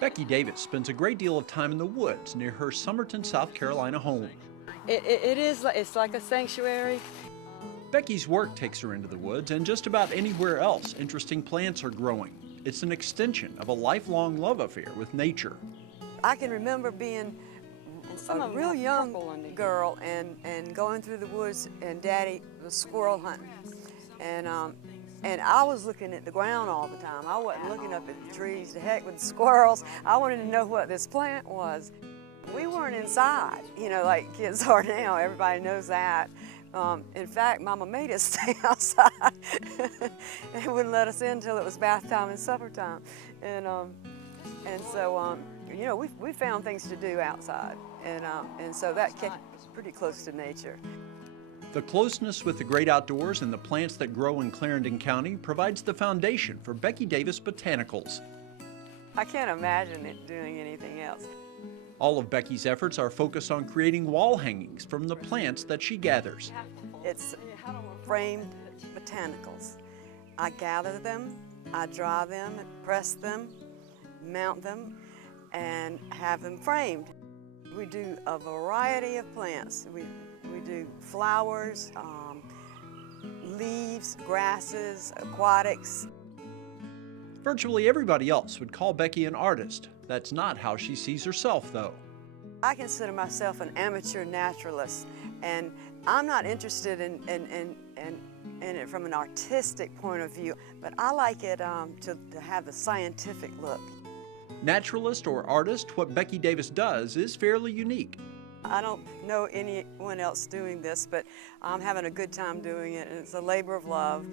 Becky Davis spends a great deal of time in the woods near her Summerton, South Carolina home. It's like a sanctuary. Becky's work takes her into the woods, and just about anywhere else interesting plants are growing. It's an extension of a lifelong love affair with nature. I can remember being a real young girl and going through the woods, and Daddy was squirrel hunting. And I was looking at the ground all the time. I wasn't looking up at the trees. To heck with the squirrels. I wanted to know what this plant was. We weren't inside, like kids are now. Everybody knows that. In fact, Mama made us stay outside and wouldn't let us in until it was bath time and supper time. And so, we found things to do outside, and so that kept us pretty close to nature. The closeness with the great outdoors and the plants that grow in Clarendon County provides the foundation for Becky Davis Botanicals. I can't imagine it doing anything else. All of Becky's efforts are focused on creating wall hangings from the plants that she gathers. It's framed botanicals. I gather them, I dry them, press them, mount them, and have them framed. We do a variety of plants. We do flowers, leaves, grasses, aquatics. Virtually everybody else would call Becky an artist. That's not how she sees herself, though. I consider myself an amateur naturalist, and I'm not interested in it from an artistic point of view, but I like it to have a scientific look. Naturalist or artist, what Becky Davis does is fairly unique. I don't know anyone else doing this, but I'm having a good time doing it, and it's a labor of love.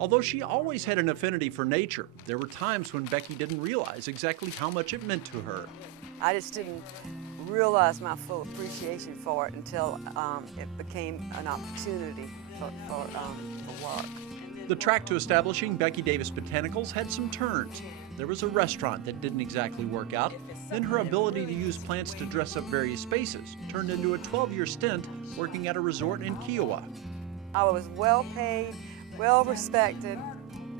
Although she always had an affinity for nature, there were times when Becky didn't realize exactly how much it meant to her. I just didn't realize my full appreciation for it until it became an opportunity for work. The track to establishing Becky Davis Botanicals had some turns. There was a restaurant that didn't exactly work out. Then her ability to use plants to dress up various spaces turned into a 12-year stint working at a resort in Kiowa. I was well paid, well respected.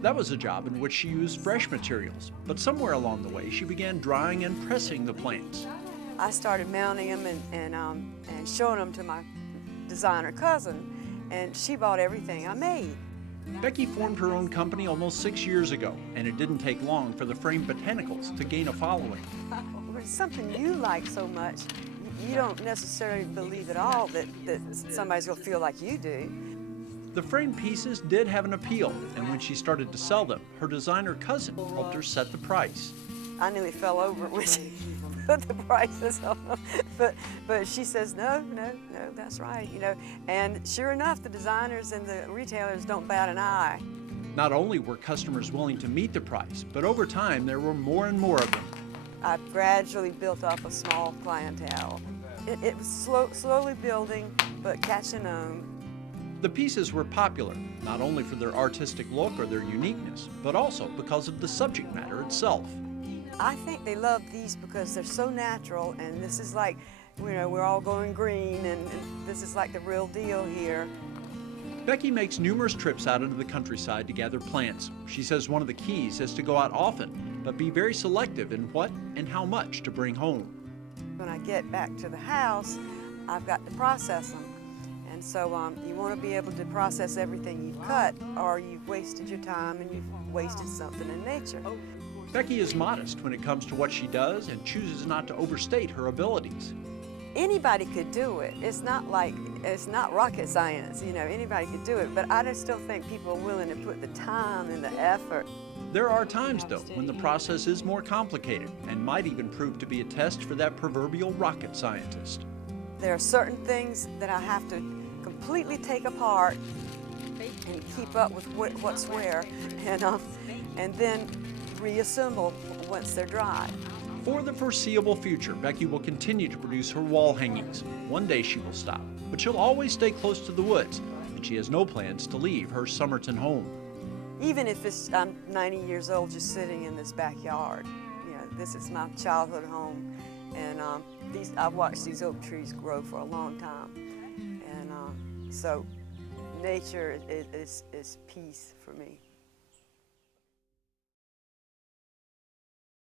That was a job in which she used fresh materials, but somewhere along the way she began drying and pressing the plants. I started mounting them and showing them to my designer cousin, and she bought everything I made. Becky formed her own company almost 6 years ago, and it didn't take long for the framed botanicals to gain a following. When it's something you like so much, you don't necessarily believe at all that somebody's going to feel like you do. The framed pieces did have an appeal, and when she started to sell them, her designer cousin helped her set the price. I nearly fell over when she put the prices on them. But she says, no, that's right, And sure enough, the designers and the retailers don't bat an eye. Not only were customers willing to meet the price, but over time there were more and more of them. I've gradually built up a small clientele. It was slowly building, but catching on. The pieces were popular, not only for their artistic look or their uniqueness, but also because of the subject matter itself. I think they love these because they're so natural, and this is like, we're all going green, and this is like the real deal here. Becky makes numerous trips out into the countryside to gather plants. She says one of the keys is to go out often, but be very selective in what and how much to bring home. When I get back to the house, I've got to process them. And so you want to be able to process everything you've cut, or you've wasted your time and you've wasted something in nature. Becky is modest when it comes to what she does and chooses not to overstate her abilities. Anybody could do it. It's not rocket science, anybody could do it, but I just still think people are willing to put the time and the effort. There are times, though, when the process is more complicated and might even prove to be a test for that proverbial rocket scientist. There are certain things that I have to completely take apart and keep up with what's where, and then reassemble once they're dry. For the foreseeable future, Becky will continue to produce her wall hangings. One day she will stop, but she'll always stay close to the woods, and she has no plans to leave her Summerton home. Even if I'm 90 years old just sitting in this backyard, this is my childhood home, and I've watched these oak trees grow for a long time, and so nature is peace for me.